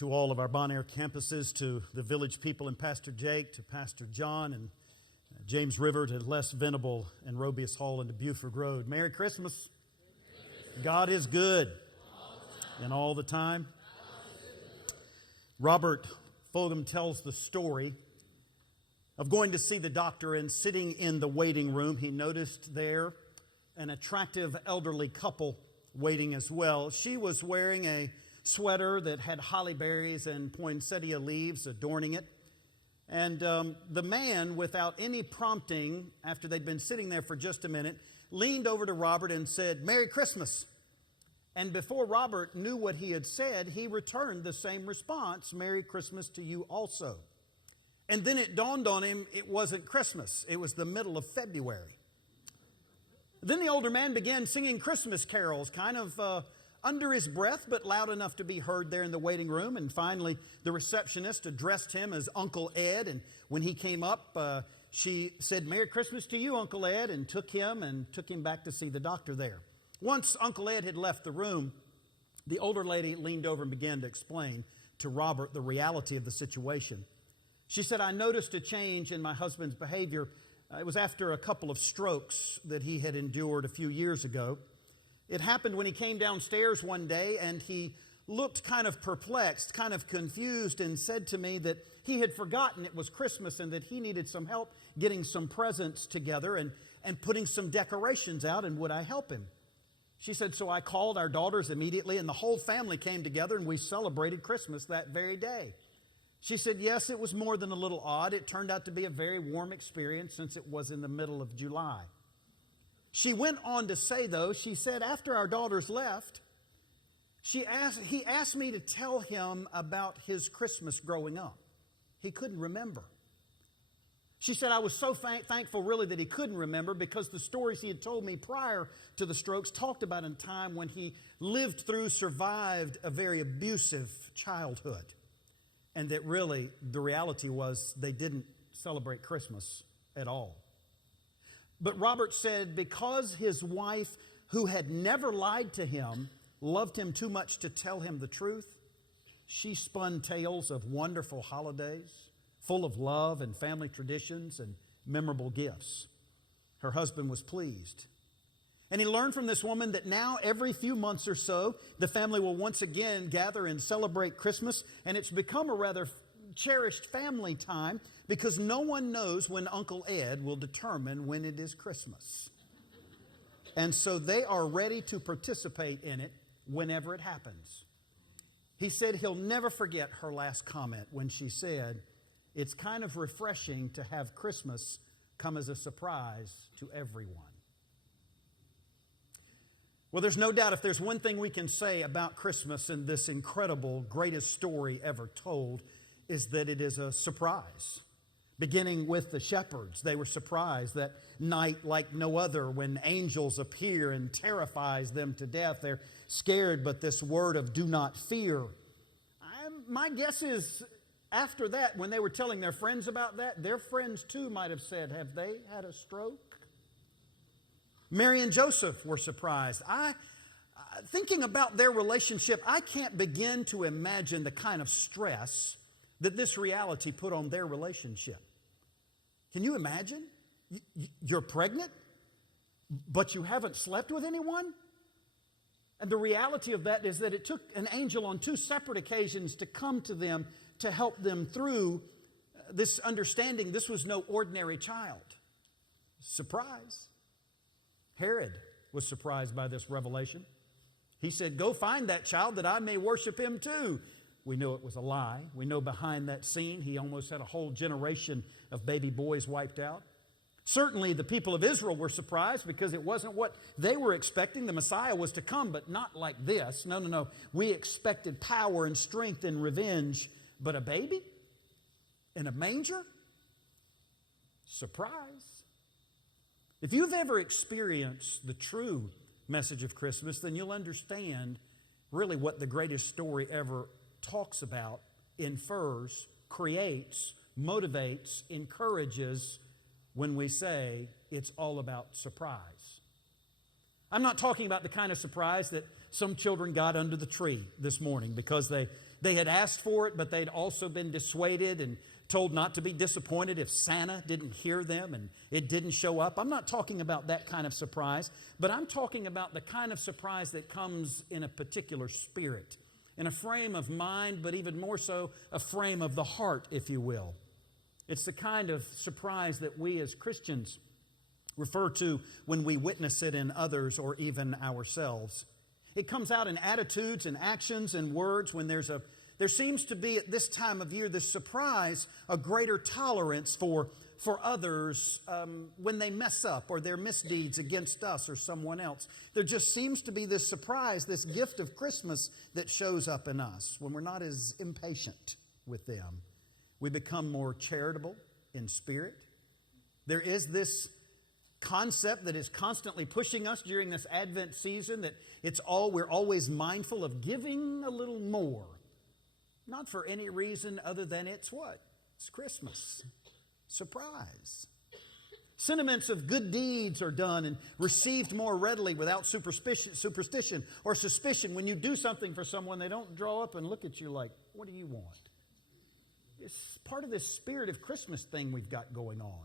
to all of our Bon Air campuses, to the village people and Pastor Jake, to Pastor John and James River, to Les Venable and Robius Hall and to Buford Road. Merry Christmas. God is good and all the time. Robert Fogum tells the story of going to see the doctor and sitting in the waiting room. He noticed there an attractive elderly couple waiting as well. She was wearing a sweater that had holly berries and poinsettia leaves adorning it. And the man, without any prompting, after they'd been sitting there for just a minute, leaned over to Robert and said, "Merry Christmas." And before Robert knew what he had said, he returned the same response, "Merry Christmas to you also." And then it dawned on him it wasn't Christmas. It was the middle of February. Then the older man began singing Christmas carols, kind of under his breath, but loud enough to be heard there in the waiting room. And finally, the receptionist addressed him as Uncle Ed. And when he came up, she said, "Merry Christmas to you, Uncle Ed," and took him back to see the doctor there. Once Uncle Ed had left the room, the older lady leaned over and began to explain to Robert the reality of the situation. She said, "I noticed a change in my husband's behavior. It was after a couple of strokes that he had endured a few years ago. It happened when he came downstairs one day and he looked kind of perplexed, kind of confused, and said to me that he had forgotten it was Christmas and that he needed some help getting some presents together and putting some decorations out, and would I help him?" She said, "So I called our daughters immediately and the whole family came together and we celebrated Christmas that very day." She said, "Yes, it was more than a little odd. It turned out to be a very warm experience since it was in the middle of July." She went on to say, though, she said, "After our daughters left, he asked me to tell him about his Christmas growing up. He couldn't remember." She said, "I was so thankful really that he couldn't remember, because the stories he had told me prior to the strokes talked about a time when he survived a very abusive childhood. And that really, the reality was they didn't celebrate Christmas at all." But Robert said because his wife, who had never lied to him, loved him too much to tell him the truth, she spun tales of wonderful holidays, full of love and family traditions and memorable gifts. Her husband was pleased. And he learned from this woman that now every few months or so, the family will once again gather and celebrate Christmas. And it's become a rather cherished family time because no one knows when Uncle Ed will determine when it is Christmas. And so they are ready to participate in it whenever it happens. He said he'll never forget her last comment when she said, "It's kind of refreshing to have Christmas come as a surprise to everyone." Well, there's no doubt if there's one thing we can say about Christmas and this incredible, greatest story ever told, is that it is a surprise. Beginning with the shepherds, they were surprised that night like no other when angels appear and terrifies them to death. They're scared, but this word of "do not fear." My guess is after that, when they were telling their friends about that, their friends too might have said, "Have they had a stroke?" Mary and Joseph were surprised. Thinking about their relationship, I can't begin to imagine the kind of stress that this reality put on their relationship. Can you imagine? You're pregnant, but you haven't slept with anyone? And the reality of that is that it took an angel on 2 separate occasions to come to them to help them through this understanding this was no ordinary child. Surprise. Herod was surprised by this revelation. He said, "Go find that child that I may worship him too." We know it was a lie. We know behind that scene he almost had a whole generation of baby boys wiped out. Certainly the people of Israel were surprised because it wasn't what they were expecting. The Messiah was to come, but not like this. No. We expected power and strength and revenge, but a baby in a manger? Surprise. If you've ever experienced the true message of Christmas, then you'll understand really what the greatest story ever talks about, infers, creates, motivates, encourages when we say it's all about surprise. I'm not talking about the kind of surprise that some children got under the tree this morning because they had asked for it, but they'd also been dissuaded and told not to be disappointed if Santa didn't hear them and it didn't show up. I'm not talking about that kind of surprise, but I'm talking about the kind of surprise that comes in a particular spirit, in a frame of mind, but even more so, a frame of the heart, if you will. It's the kind of surprise that we as Christians refer to when we witness it in others or even ourselves. It comes out in attitudes and actions and words when there seems to be at this time of year, this surprise, a greater tolerance for others when they mess up or their misdeeds against us or someone else. There just seems to be this surprise, this gift of Christmas that shows up in us when we're not as impatient with them. We become more charitable in spirit. There is this concept that is constantly pushing us during this Advent season that we're always mindful of giving a little more. Not for any reason other than it's what? It's Christmas. Surprise. Sentiments of good deeds are done and received more readily without superstition or suspicion. When you do something for someone, they don't draw up and look at you like, what do you want? It's part of this spirit of Christmas thing we've got going on.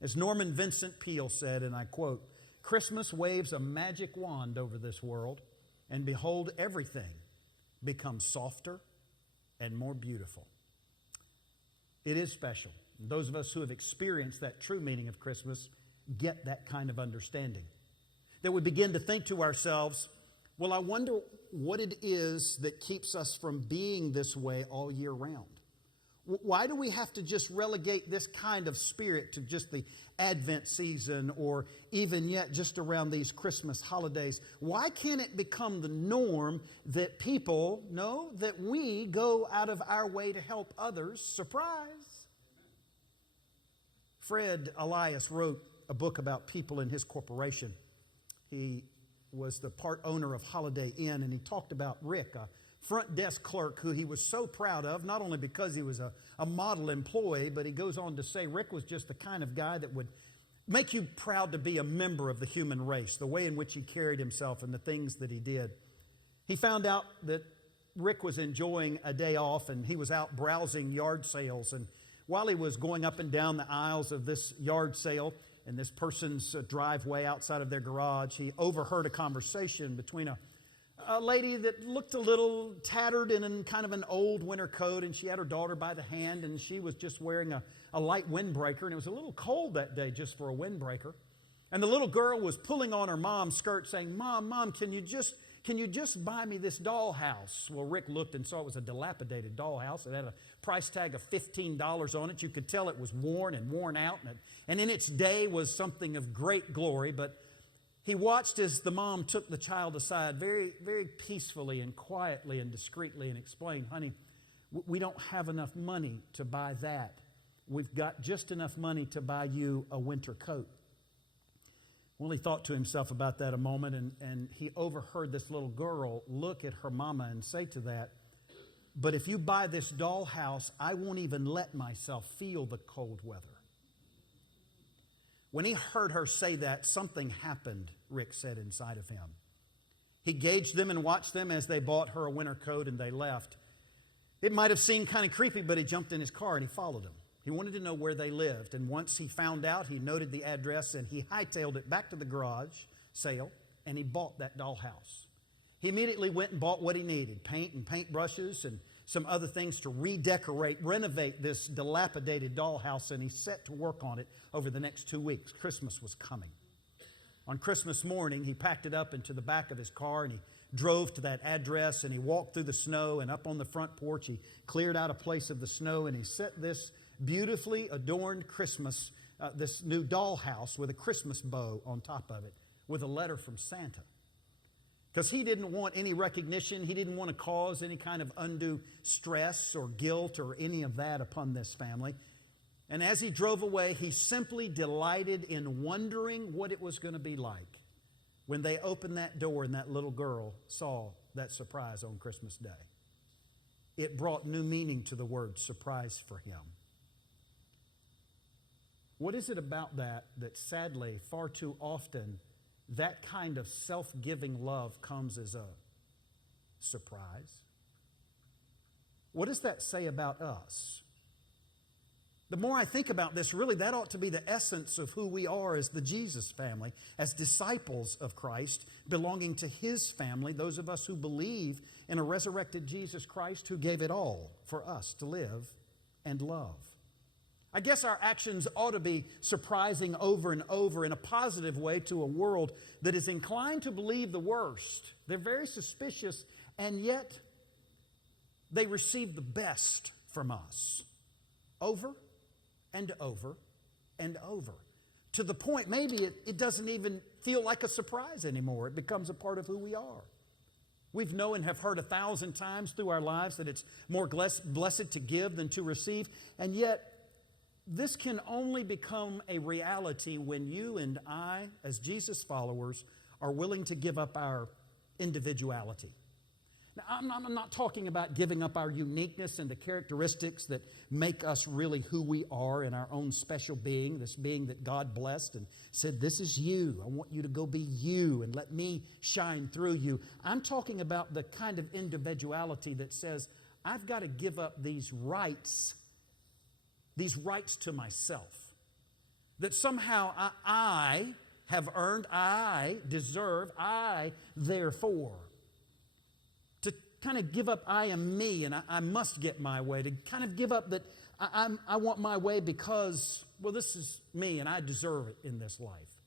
As Norman Vincent Peale said, and I quote, "Christmas waves a magic wand over this world, and behold, everything becomes softer and more beautiful." It is special. Those of us who have experienced that true meaning of Christmas get that kind of understanding. That we begin to think to ourselves, well, I wonder what it is that keeps us from being this way all year round. Why do we have to just relegate this kind of spirit to just the Advent season or even yet just around these Christmas holidays? Why can't it become the norm that people know that we go out of our way to help others? Surprise! Fred Elias wrote a book about people in his corporation. He was the part owner of Holiday Inn, and he talked about Rick, a front desk clerk who he was so proud of, not only because he was a model employee, but he goes on to say Rick was just the kind of guy that would make you proud to be a member of the human race, the way in which he carried himself and the things that he did. He found out that Rick was enjoying a day off and he was out browsing yard sales, and while he was going up and down the aisles of this yard sale in this person's driveway outside of their garage, he overheard a conversation between a lady that looked a little tattered in kind of an old winter coat, and she had her daughter by the hand, and she was just wearing a light windbreaker, and it was a little cold that day just for a windbreaker. And the little girl was pulling on her mom's skirt saying, Mom, can you just buy me this dollhouse? Well, Rick looked and saw it was a dilapidated dollhouse. It had a price tag of $15 on it. You could tell it was worn and worn out, and in its day was something of great glory, but he watched as the mom took the child aside very, very peacefully and quietly and discreetly and explained, honey, we don't have enough money to buy that. We've got just enough money to buy you a winter coat. Well, he thought to himself about that a moment, and he overheard this little girl look at her mama and say to that, but if you buy this dollhouse, I won't even let myself feel the cold weather. When he heard her say that, something happened, Rick said, inside of him. He gauged them and watched them as they bought her a winter coat and they left. It might have seemed kind of creepy, but he jumped in his car and he followed them. He wanted to know where they lived, and once he found out, he noted the address and he hightailed it back to the garage sale, and he bought that dollhouse. He immediately went and bought what he needed, paint and paint brushes and some other things to redecorate, renovate this dilapidated dollhouse, and he set to work on it over the next 2 weeks. Christmas was coming. On Christmas morning, he packed it up into the back of his car, and he drove to that address, and he walked through the snow, and up on the front porch, he cleared out a place of the snow, and he set this beautifully adorned Christmas, this new dollhouse with a Christmas bow on top of it, with a letter from Santa. Because he didn't want any recognition. He didn't want to cause any kind of undue stress or guilt or any of that upon this family. And as he drove away, he simply delighted in wondering what it was going to be like when they opened that door and that little girl saw that surprise on Christmas Day. It brought new meaning to the word surprise for him. What is it about that sadly far too often that kind of self-giving love comes as a surprise. What does that say about us? The more I think about this, really, that ought to be the essence of who we are as the Jesus family, as disciples of Christ, belonging to His family, those of us who believe in a resurrected Jesus Christ who gave it all for us to live and love. I guess our actions ought to be surprising over and over in a positive way to a world that is inclined to believe the worst. They're very suspicious, and yet they receive the best from us over and over and over, to the point maybe it doesn't even feel like a surprise anymore. It becomes a part of who we are. We've known and have heard 1,000 times through our lives that it's more blessed to give than to receive, and yet this can only become a reality when you and I, as Jesus followers, are willing to give up our individuality. Now, I'm not talking about giving up our uniqueness and the characteristics that make us really who we are in our own special being, this being that God blessed and said, this is you. I want you to go be you and let me shine through you. I'm talking about the kind of individuality that says, I've got to give up these rights to myself, that somehow I have earned, I deserve, I therefore. To kind of give up I am me and I must get my way, to kind of give up that I want my way because, well, this is me and I deserve it in this life.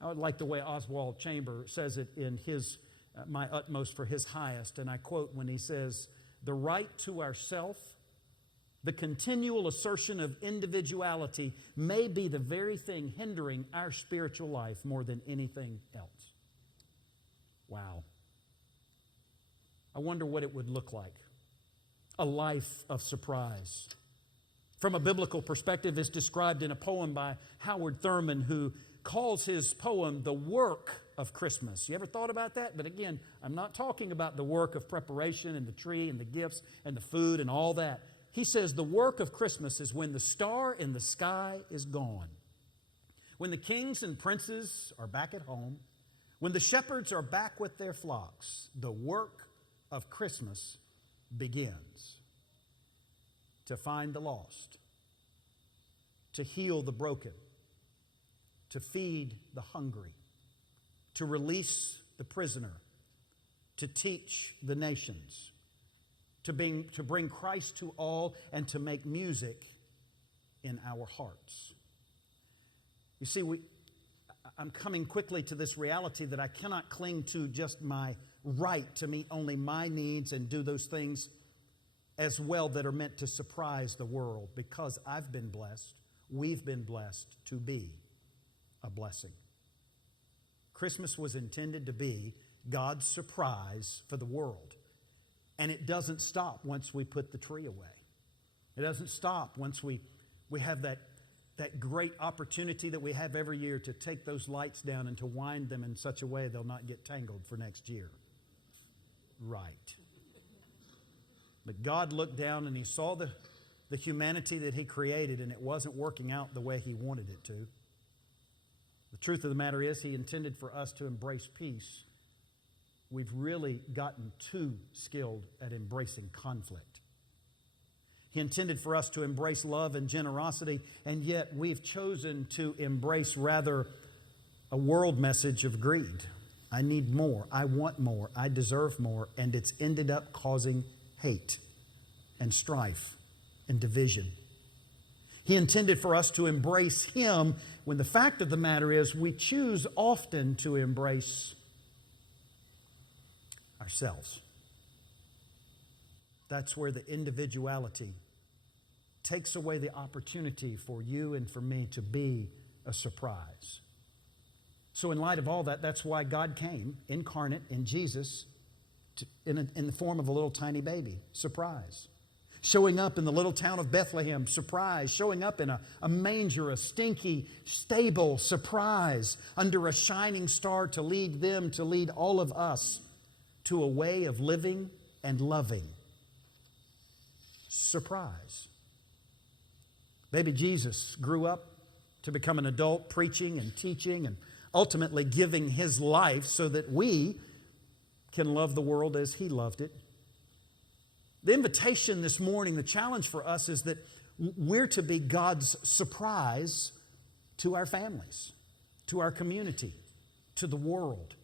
I would like the way Oswald Chambers says it in his My Utmost for His Highest, and I quote when he says, the right to ourself, the continual assertion of individuality may be the very thing hindering our spiritual life more than anything else. Wow. I wonder what it would look like. A life of surprise. From a biblical perspective, it's described in a poem by Howard Thurman, who calls his poem the work of Christmas. You ever thought about that? But again, I'm not talking about the work of preparation and the tree and the gifts and the food and all that. He says the work of Christmas is when the star in the sky is gone, when the kings and princes are back at home, when the shepherds are back with their flocks. The work of Christmas begins. To find the lost, to heal the broken, to feed the hungry, to release the prisoner, to teach the nations, to bring Christ to all, and to make music in our hearts. You see, I'm coming quickly to this reality that I cannot cling to just my right to meet only my needs and do those things as well that are meant to surprise the world, because I've been blessed, we've been blessed to be a blessing. Christmas was intended to be God's surprise for the world. And it doesn't stop once we put the tree away. It doesn't stop once we have that great opportunity that we have every year to take those lights down and to wind them in such a way they'll not get tangled for next year. Right. But God looked down and He saw the humanity that He created, and it wasn't working out the way He wanted it to. The truth of the matter is, He intended for us to embrace peace. We've really gotten too skilled at embracing conflict. He intended for us to embrace love and generosity, and yet we've chosen to embrace rather a world message of greed. I need more, I want more, I deserve more, and it's ended up causing hate and strife and division. He intended for us to embrace Him, when the fact of the matter is we choose often to embrace ourselves. That's where the individuality takes away the opportunity for you and for me to be a surprise. So in light of all that, that's why God came incarnate in Jesus in the form of a little tiny baby. Surprise. Showing up in the little town of Bethlehem. Surprise. Showing up in a manger, a stinky stable. Surprise. Under a shining star to lead them, to lead all of us to a way of living and loving. Surprise. Baby Jesus grew up to become an adult, preaching and teaching and ultimately giving His life so that we can love the world as He loved it. The invitation this morning, the challenge for us is that we're to be God's surprise to our families, to our community, to the world,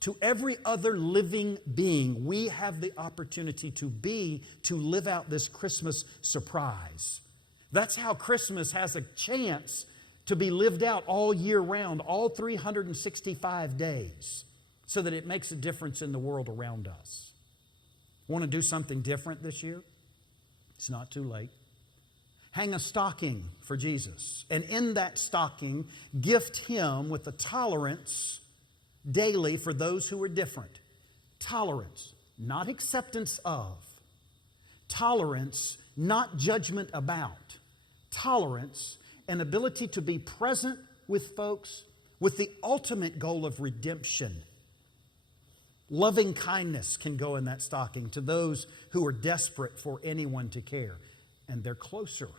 to every other living being. We have the opportunity to live out this Christmas surprise. That's how Christmas has a chance to be lived out all year round, all 365 days, so that it makes a difference in the world around us. Want to do something different this year? It's not too late. Hang a stocking for Jesus, and in that stocking, gift Him with a tolerance daily for those who are different. Tolerance, not acceptance of. Tolerance, not judgment about. Tolerance, an ability to be present with folks with the ultimate goal of redemption. Loving kindness can go in that stocking to those who are desperate for anyone to care. And they're closer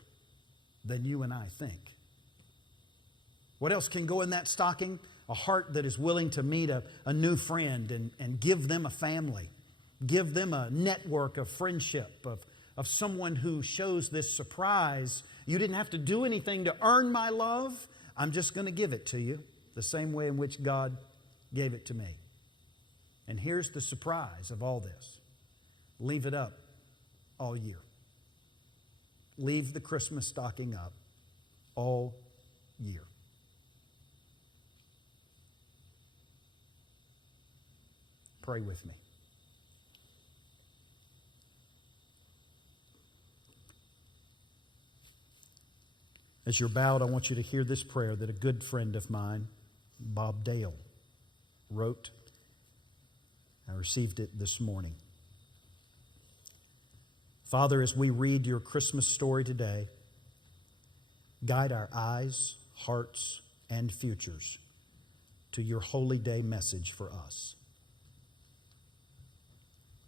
than you and I think. What else can go in that stocking? A heart that is willing to meet a new friend and give them a family. Give them a network of friendship, of someone who shows this surprise. You didn't have to do anything to earn my love. I'm just going to give it to you the same way in which God gave it to me. And here's the surprise of all this. Leave it up all year. Leave the Christmas stocking up all year. Pray with me. As you're bowed, I want you to hear this prayer that a good friend of mine, Bob Dale, wrote. I received it this morning. Father, as we read your Christmas story today, guide our eyes, hearts, and futures to your holy day message for us.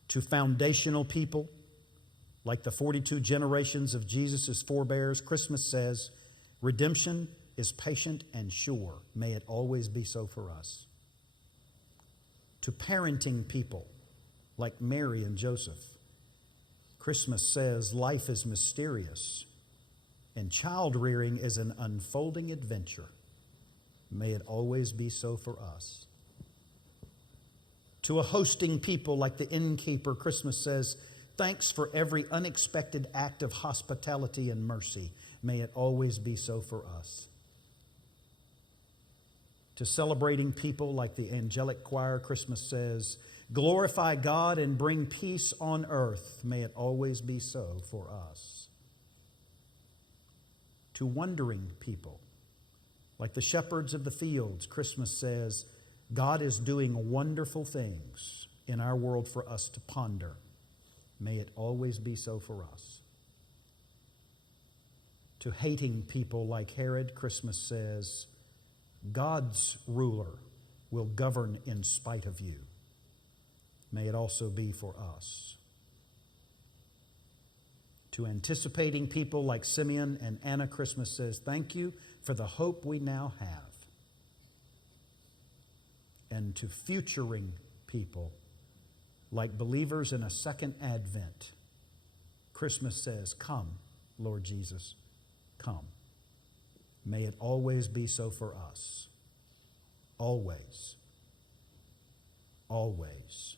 To foundational people, like the 42 generations of Jesus' forebears, Christmas says, redemption is patient and sure. May it always be so for us. To parenting people, like Mary and Joseph, Christmas says life is mysterious and child rearing is an unfolding adventure. May it always be so for us. To a hosting people like the innkeeper, Christmas says, thanks for every unexpected act of hospitality and mercy. May it always be so for us. To celebrating people like the angelic choir, Christmas says, glorify God and bring peace on earth. May it always be so for us. To wondering people like the shepherds of the fields, Christmas says, God is doing wonderful things in our world for us to ponder. May it always be so for us. To hating people like Herod, Christmas says, God's ruler will govern in spite of you. May it also be for us. To anticipating people like Simeon and Anna, Christmas says, thank you for the hope we now have. And to futuring people like believers in a second advent, Christmas says, come, Lord Jesus, come. May it always be so for us. Always. Always.